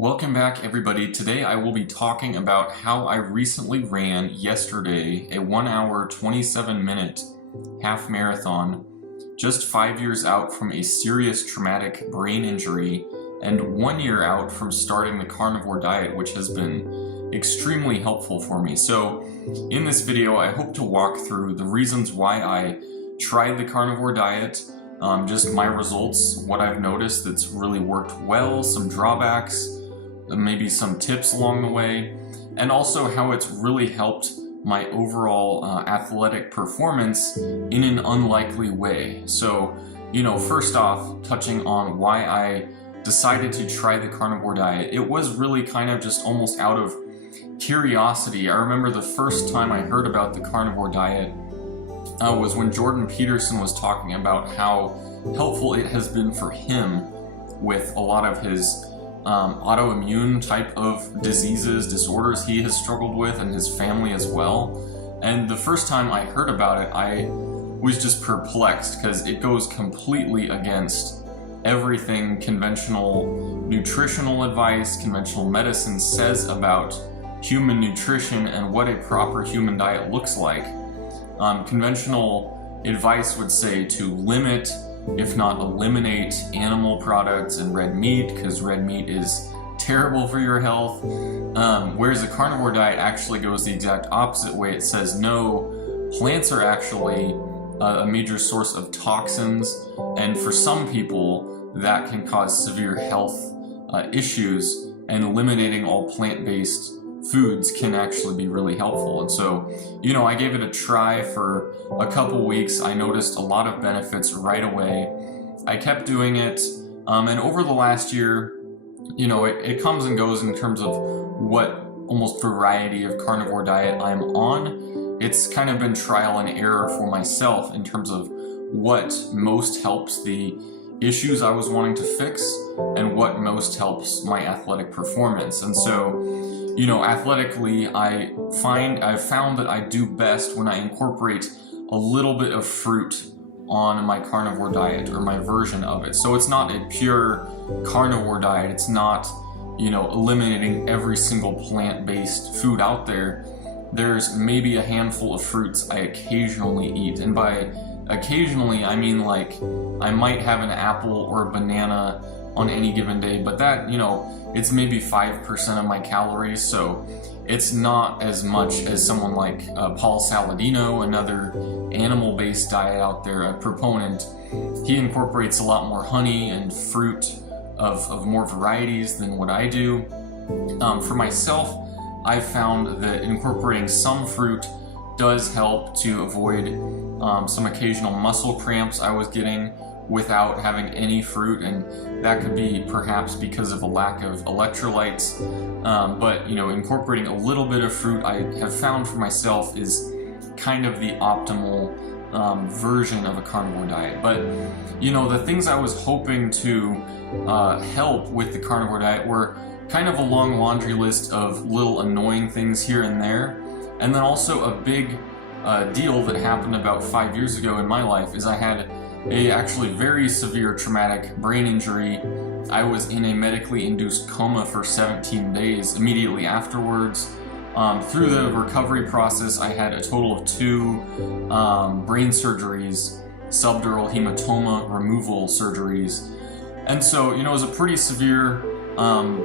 Welcome back, everybody. Today I will be talking about how I recently ran yesterday a 1 hour 27-minute half marathon, just 5 years out from a serious traumatic brain injury and 1 year out from starting the carnivore diet, which has been extremely helpful for me. So in this video, I hope to walk through the reasons why I tried the carnivore diet, just my results, what I've noticed that's really worked well, some drawbacks, maybe some tips along the way, and also how it's really helped my overall athletic performance in an unlikely way. So, first off, touching on why I decided to try the carnivore diet, it was really kind of just almost out of curiosity. I remember the first time I heard about the carnivore diet was when Jordan Peterson was talking about how helpful it has been for him with a lot of his autoimmune type of disorders he has struggled with, and his family as well. And the first time I heard about it, I was just perplexed because it goes completely against everything conventional nutritional advice, conventional medicine says about human nutrition and what a proper human diet looks like. Conventional advice would say to limit, if not eliminate, animal products and red meat, because red meat is terrible for your health. Whereas the carnivore diet actually goes the exact opposite way. It says no, plants are actually a major source of toxins, and for some people that can cause severe health issues, and eliminating all plant-based foods can actually be really helpful. And so, I gave it a try for a couple weeks. I noticed a lot of benefits right away. I kept doing it, and over the last year, it comes and goes in terms of what almost variety of carnivore diet I'm on. It's kind of been trial and error for myself in terms of what most helps the issues I was wanting to fix and what most helps my athletic performance. And so, athletically, I've found that I do best when I incorporate a little bit of fruit on my carnivore diet, or my version of it. So it's not a pure carnivore diet. It's not, eliminating every single plant-based food out there. There's maybe a handful of fruits I occasionally eat. And by occasionally, I mean like I might have an apple or a banana on any given day, but that, it's maybe 5% of my calories, so it's not as much as someone like Paul Saladino, another animal-based diet out there, a proponent. He incorporates a lot more honey and fruit of more varieties than what I do. For myself, I've found that incorporating some fruit does help to avoid some occasional muscle cramps I was getting without having any fruit, and that could be perhaps because of a lack of electrolytes. But incorporating a little bit of fruit, I have found for myself, is kind of the optimal version of a carnivore diet. But the things I was hoping to help with the carnivore diet were kind of a long laundry list of little annoying things here and there. And then also a big deal that happened about 5 years ago in my life is I had a actually very severe traumatic brain injury. I was in a medically induced coma for 17 days immediately afterwards. Through the recovery process, I had a total of 2 brain surgeries, subdural hematoma removal surgeries. And so, it was a pretty severe,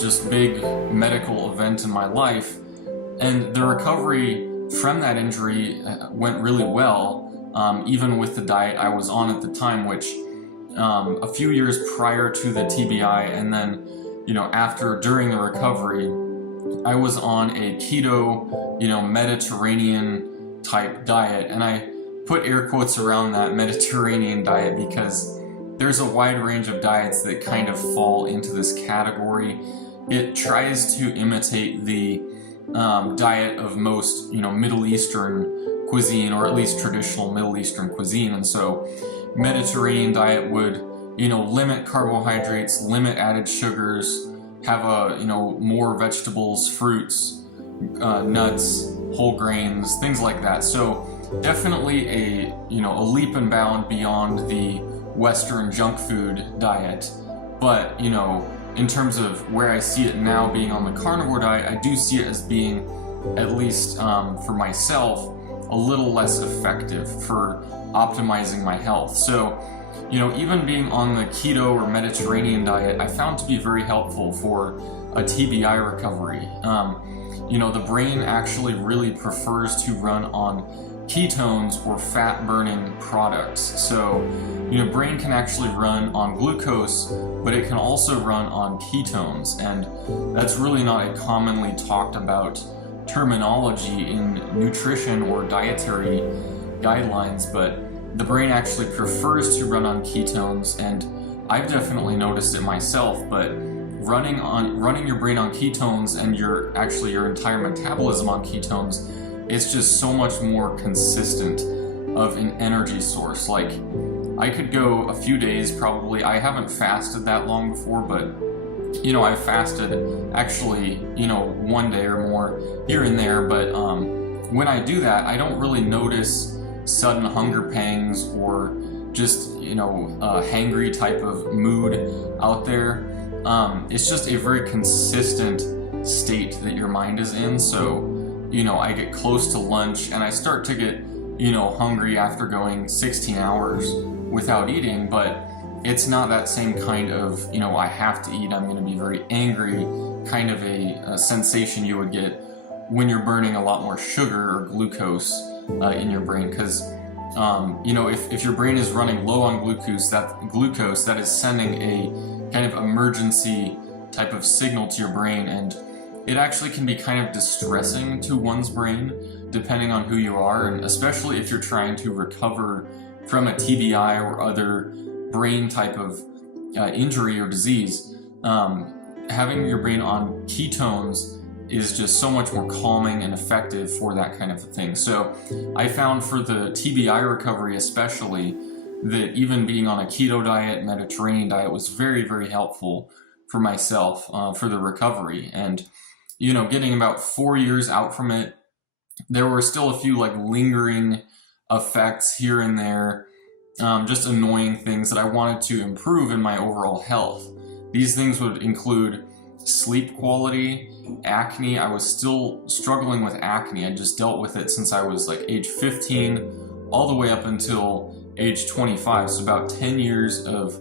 just big medical event in my life. And the recovery from that injury went really well. Even with the diet I was on at the time, which a few years prior to the TBI, and then during the recovery, I was on a keto, Mediterranean type diet. And I put air quotes around that Mediterranean diet because there's a wide range of diets that kind of fall into this category. It tries to imitate the diet of most Middle Eastern cuisine, or at least traditional Middle Eastern cuisine. And so Mediterranean diet would limit carbohydrates, limit added sugars, have more vegetables, fruits, nuts, whole grains, things like that. So definitely a leap and bound beyond the Western junk food diet, but in terms of where I see it now being on the carnivore diet, I do see it as being, at least for myself, a little less effective for optimizing my health. So, even being on the keto or Mediterranean diet, I found to be very helpful for a TBI recovery. The brain actually really prefers to run on ketones or fat-burning products. So, brain can actually run on glucose, but it can also run on ketones, and that's really not a commonly talked about terminology in nutrition or dietary guidelines, but the brain actually prefers to run on ketones, and I've definitely noticed it myself. But running your brain on ketones and your entire metabolism on ketones, it's just so much more consistent of an energy source. Like, I could go a few days probably. I haven't fasted that long before, but I've fasted actually, 1 day or more here and there, but when I do that, I don't really notice sudden hunger pangs or just, hangry type of mood out there. It's just a very consistent state that your mind is in. So, I get close to lunch and I start to get, hungry after going 16 hours without eating, but it's not that same kind of, I have to eat, I'm going to be very angry kind of a sensation you would get when you're burning a lot more sugar or glucose in your brain. Because, if your brain is running low on glucose, that is sending a kind of emergency type of signal to your brain, and it actually can be kind of distressing to one's brain, depending on who you are, and especially if you're trying to recover from a TBI or other brain type of injury or disease. Having your brain on ketones is just so much more calming and effective for that kind of thing. So I found for the TBI recovery especially, that even being on a keto diet, Mediterranean diet, was very, very helpful for myself for the recovery. And, getting about 4 years out from it, there were still a few lingering effects here and there, just annoying things that I wanted to improve in my overall health. These things would include sleep quality, acne. I was still struggling with acne. I just dealt with it since I was age 15 all the way up until age 25. So about 10 years of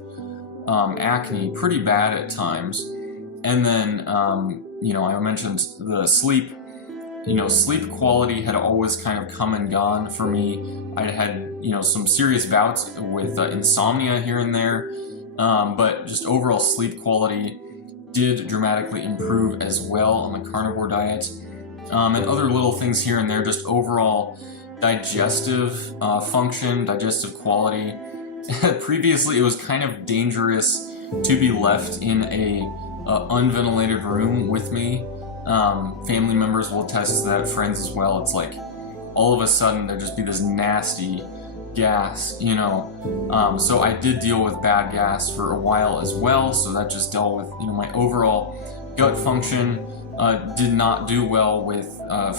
acne, pretty bad at times. And then, I mentioned the sleep. Sleep quality had always kind of come and gone for me. I'd had, some serious bouts with insomnia here and there, but just overall sleep quality did dramatically improve as well on the carnivore diet. And other little things here and there, just overall digestive function, digestive quality. Previously, it was kind of dangerous to be left in a unventilated room with me. Family members will attest to that, friends as well. It's like all of a sudden there'd just be this nasty gas, so I did deal with bad gas for a while as well. So that just dealt with, my overall gut function. Did not do well with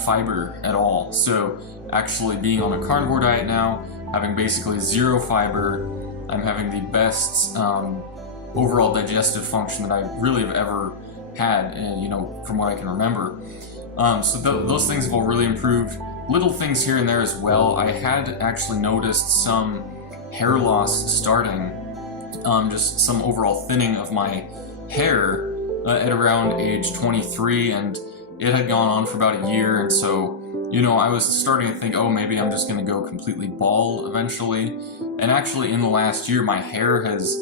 fiber at all. So actually being on a carnivore diet now, having basically zero fiber, I'm having the best overall digestive function that I really have ever had, from what I can remember. So those things have all really improved. Little things here and there as well. I had actually noticed some hair loss starting, just some overall thinning of my hair at around age 23, and it had gone on for about a year. And so, I was starting to think, oh, maybe I'm just going to go completely bald eventually. And actually in the last year, my hair has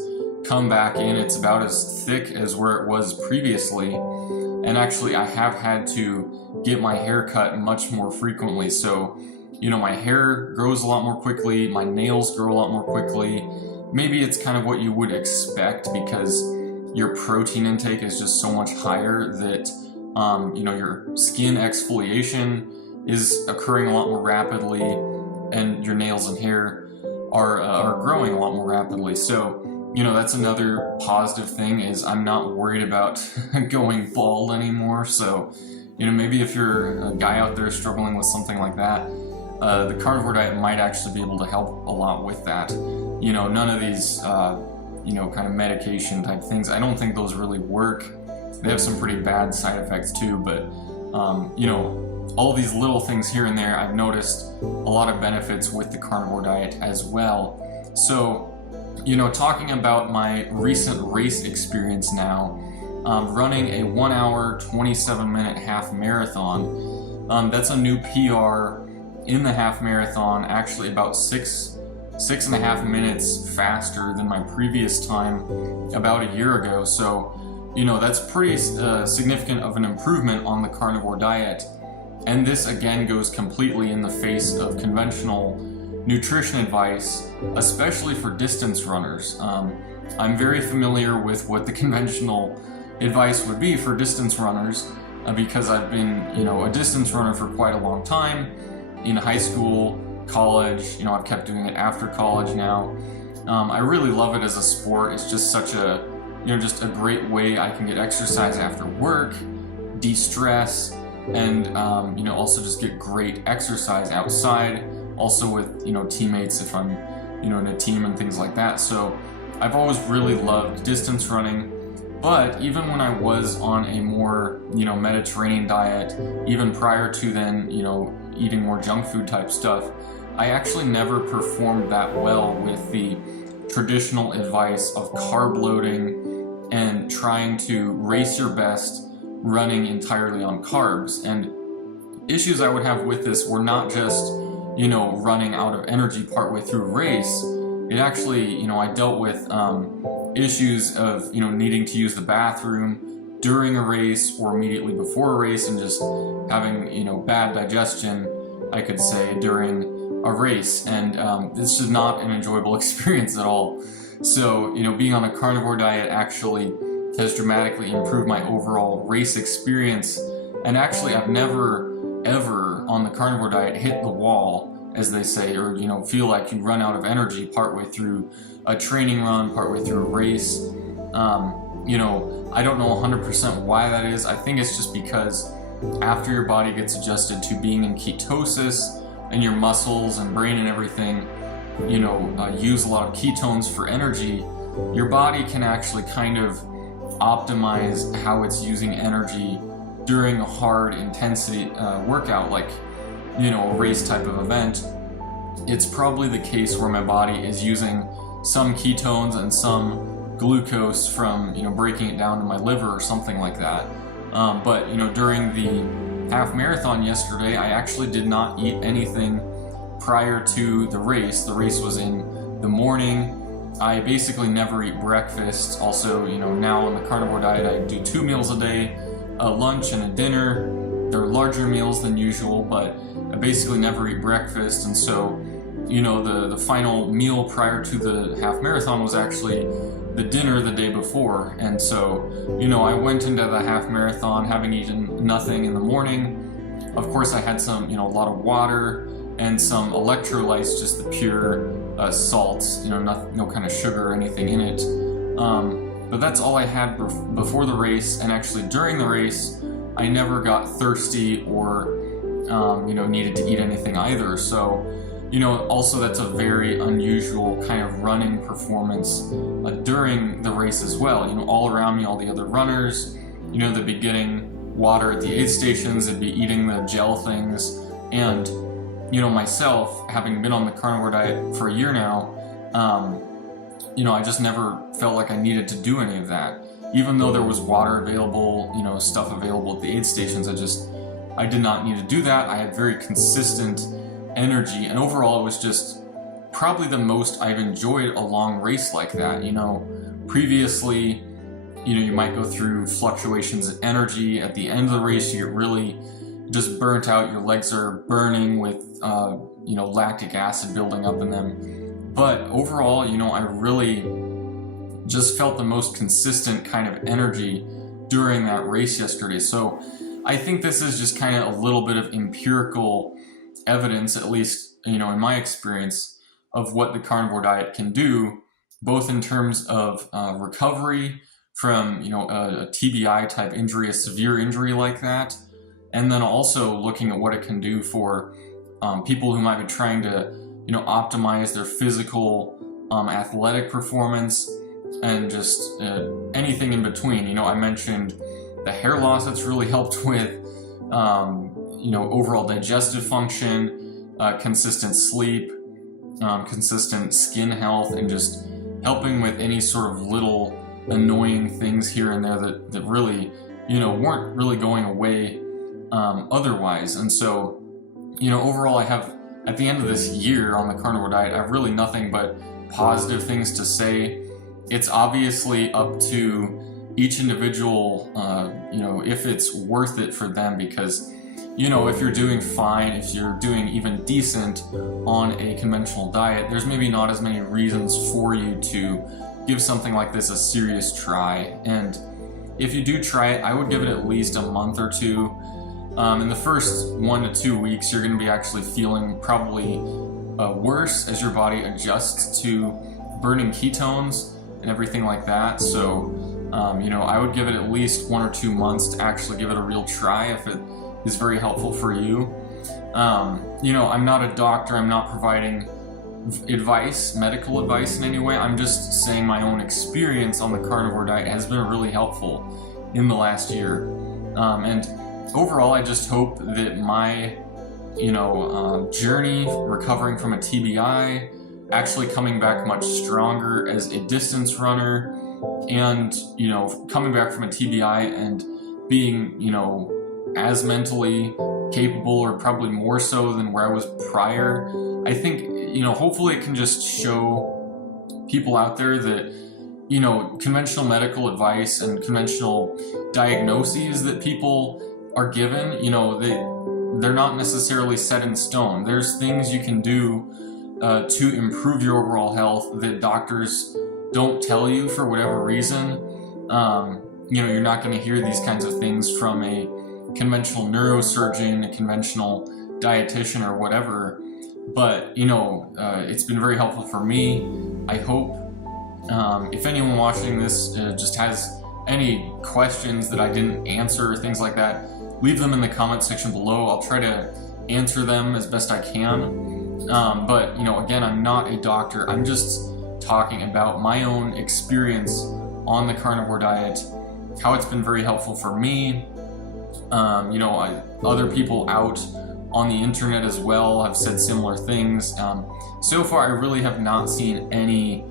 come back in. It's about as thick as where it was previously. And actually I have had to get my hair cut much more frequently. So, my hair grows a lot more quickly, my nails grow a lot more quickly. Maybe it's kind of what you would expect because your protein intake is just so much higher that, your skin exfoliation is occurring a lot more rapidly, and your nails and hair are growing a lot more rapidly. So, that's another positive thing, is I'm not worried about going bald anymore. So, maybe if you're a guy out there struggling with something like that, the carnivore diet might actually be able to help a lot with that. None of these, kind of medication type things, I don't think those really work They have some pretty bad side effects too, but you know, all these little things here and there, I've noticed a lot of benefits with the carnivore diet as well. So, you know, talking about my recent race experience now, running a 1 hour, 27-minute half marathon. That's a new PR in the half marathon, actually about six and a half minutes faster than my previous time about a year ago. So, you know, that's pretty significant of an improvement on the carnivore diet. And this again goes completely in the face of conventional nutrition advice, especially for distance runners. I'm very familiar with what the conventional advice would be for distance runners because I've been, you know, a distance runner for quite a long time in high school, college. You know, I've kept doing it after college now. I really love it as a sport. It's just such a, you know, just a great way I can get exercise after work, de-stress, and you know, also just get great exercise outside, also with, you know, teammates if I'm, you know, in a team and things like that. So I've always really loved distance running. But even when I was on a more, you know, Mediterranean diet, even prior to then, you know, eating more junk food type stuff, I actually never performed that well with the traditional advice of carb loading and trying to race your best running entirely on carbs. And issues I would have with this were not just, you know, running out of energy partway through a race. It actually, you know, I dealt with issues of, you know, needing to use the bathroom during a race or immediately before a race, and just having, you know, bad digestion, I could say, during a race. And this is not an enjoyable experience at all. So, you know, being on a carnivore diet actually has dramatically improved my overall race experience. And actually, I've never, ever on the carnivore diet hit the wall, as they say, or, you know, feel like you run out of energy partway through a training run, partway through a race. You know, I don't know 100% why that is. I think it's just because after your body gets adjusted to being in ketosis, and your muscles and brain and everything, you know, use a lot of ketones for energy, your body can actually kind of optimize how it's using energy during a hard intensity workout, like, you know, a race type of event. It's probably the case where my body is using some ketones and some glucose from, you know, breaking it down to my liver or something like that. But, you know, during the half marathon yesterday, I actually did not eat anything prior to the race. The race was in the morning. I basically never eat breakfast. Also, you know, now on the carnivore diet, I do 2 meals a day, a lunch and a dinner. They're larger meals than usual, but I basically never eat breakfast. And so, you know, the final meal prior to the half marathon was actually the dinner the day before. And so, you know, I went into the half marathon having eaten nothing in the morning. Of course, I had some, you know, a lot of water and some electrolytes, just the pure salts, you know, no kind of sugar or anything in it. But that's all I had before the race. And actually during the race, I never got thirsty or, you know, needed to eat anything either. So, you know, also that's a very unusual kind of running performance during the race as well. You know, all around me, all the other runners, you know, they'd be getting water at the aid stations, they'd be eating the gel things. And, you know, myself, having been on the carnivore diet for a year now, you know, I just never felt like I needed to do any of that. Even though there was water available, you know, stuff available at the aid stations, I did not need to do that. I had very consistent energy, and overall it was just probably the most I've enjoyed a long race like that. You know, previously, you know, you might go through fluctuations in energy. At the end of the race, you get really just burnt out. Your legs are burning with, you know, lactic acid building up in them. But overall, you know, I really just felt the most consistent kind of energy during that race yesterday. So I think this is just kind of a little bit of empirical evidence, at least, you know, in my experience, of what the carnivore diet can do, both in terms of recovery from, you know, a TBI type injury, a severe injury like that, and then also looking at what it can do for people who might be trying to, you know, optimize their physical, athletic performance, and just anything in between. You know, I mentioned the hair loss it's really helped with, you know, overall digestive function, consistent sleep, consistent skin health, and just helping with any sort of little annoying things here and there that really, you know, weren't really going away otherwise. And so, you know, overall I have, at the end of this year on the carnivore diet, I have really nothing but positive things to say. It's obviously up to each individual, you know, if it's worth it for them, because, you know, if you're doing fine, if you're doing even decent on a conventional diet, there's maybe not as many reasons for you to give something like this a serious try. And if you do try it, I would give it at least a month or two. In the first 1 to 2 weeks, you're going to be actually feeling probably worse as your body adjusts to burning ketones and everything like that. So, you know, I would give it at least 1 or 2 months to actually give it a real try if it is very helpful for you. You know, I'm not a doctor. I'm not providing advice, medical advice in any way. I'm just saying my own experience on the carnivore diet has been really helpful in the last year. And overall, I just hope that my, you know, journey recovering from a TBI, actually coming back much stronger as a distance runner, and, you know, coming back from a TBI and being, you know, as mentally capable, or probably more so than where I was prior. I think, you know, hopefully it can just show people out there that, you know, conventional medical advice and conventional diagnoses that people are given, you know, they're not necessarily set in stone. There's things you can do to improve your overall health that doctors don't tell you for whatever reason. You know, you're not going to hear these kinds of things from a conventional neurosurgeon, a conventional dietitian, or whatever. But, you know, it's been very helpful for me. I hope if anyone watching this just has any questions that I didn't answer, things like that, leave them in the comment section below. I'll try to answer them as best I can. But, you know, again, I'm not a doctor. I'm just talking about my own experience on the carnivore diet, how it's been very helpful for me. You know, other people out on the internet as well have said similar things. So far, I really have not seen any,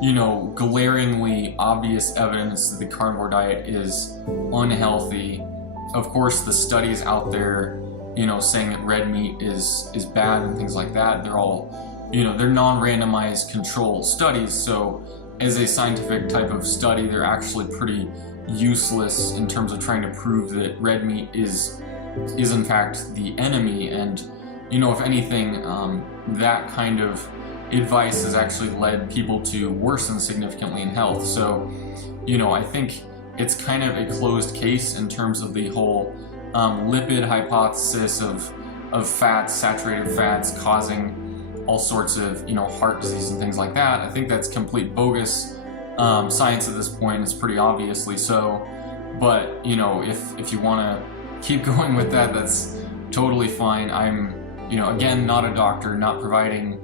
you know, glaringly obvious evidence that the carnivore diet is unhealthy. Of course, the studies out there, you know, saying that red meat is bad and things like that, they're all, you know, they're non-randomized control studies. So as a scientific type of study, they're actually pretty useless in terms of trying to prove that red meat is in fact the enemy. And, you know, if anything, that kind of advice has actually led people to worsen significantly in health. So, you know, I think it's kind of a closed case in terms of the whole lipid hypothesis of fats, saturated fats, causing all sorts of, you know, heart disease and things like that. I think that's complete bogus science at this point. It's pretty obviously so. But, you know, if you want to keep going with that, that's totally fine. I'm, you know, again, not a doctor, not providing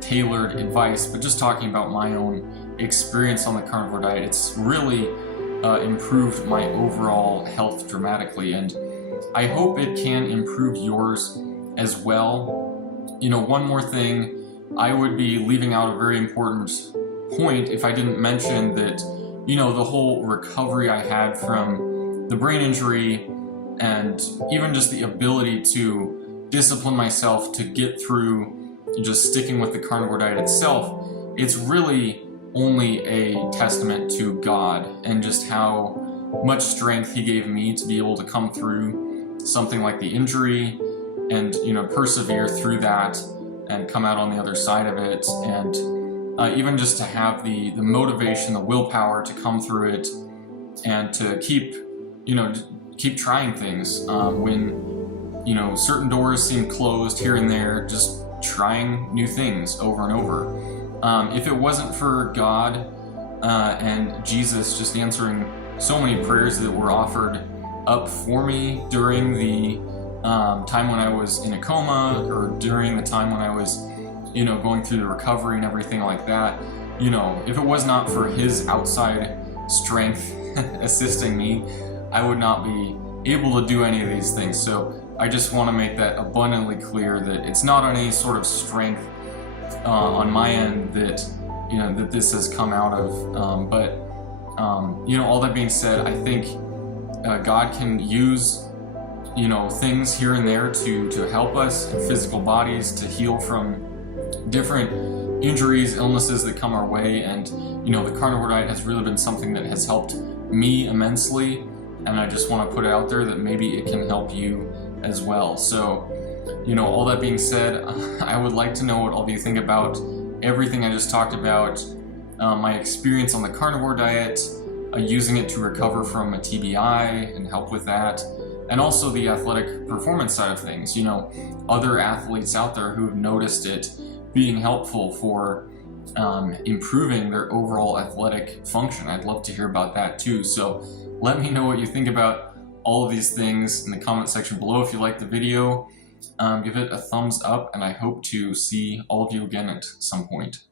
tailored advice, but just talking about my own experience on the carnivore diet. It's really improved my overall health dramatically, and I hope it can improve yours as well. You know, one more thing, I would be leaving out a very important point if I didn't mention that, you know, the whole recovery I had from the brain injury, and even just the ability to discipline myself to get through just sticking with the carnivore diet itself, it's really only a testament to God and just how much strength He gave me to be able to come through something like the injury and, you know, persevere through that and come out on the other side of it, and even just to have the motivation, the willpower to come through it and to keep, you know, keep trying things when, you know, certain doors seem closed here and there, just trying new things over and over. If it wasn't for God and Jesus just answering so many prayers that were offered up for me during the time when I was in a coma, or during the time when I was, you know, going through the recovery and everything like that, you know, if it was not for His outside strength assisting me, I would not be able to do any of these things. So I just want to make that abundantly clear that it's not on any sort of strength on my end that that this has come out of. But all that being said, I think God can use things here and there to help us in physical bodies, to heal from different injuries, illnesses that come our way. And the carnivore diet has really been something that has helped me immensely, and I just want to put it out there that maybe it can help you as well. So all that being said, I would like to know what all of you think about everything I just talked about, my experience on the carnivore diet, using it to recover from a TBI and help with that, and also the athletic performance side of things. Other athletes out there who have noticed it being helpful for improving their overall athletic function. I'd love to hear about that too. So let me know what you think about all of these things in the comment section below. If you liked the video, give it a thumbs up, and I hope to see all of you again at some point.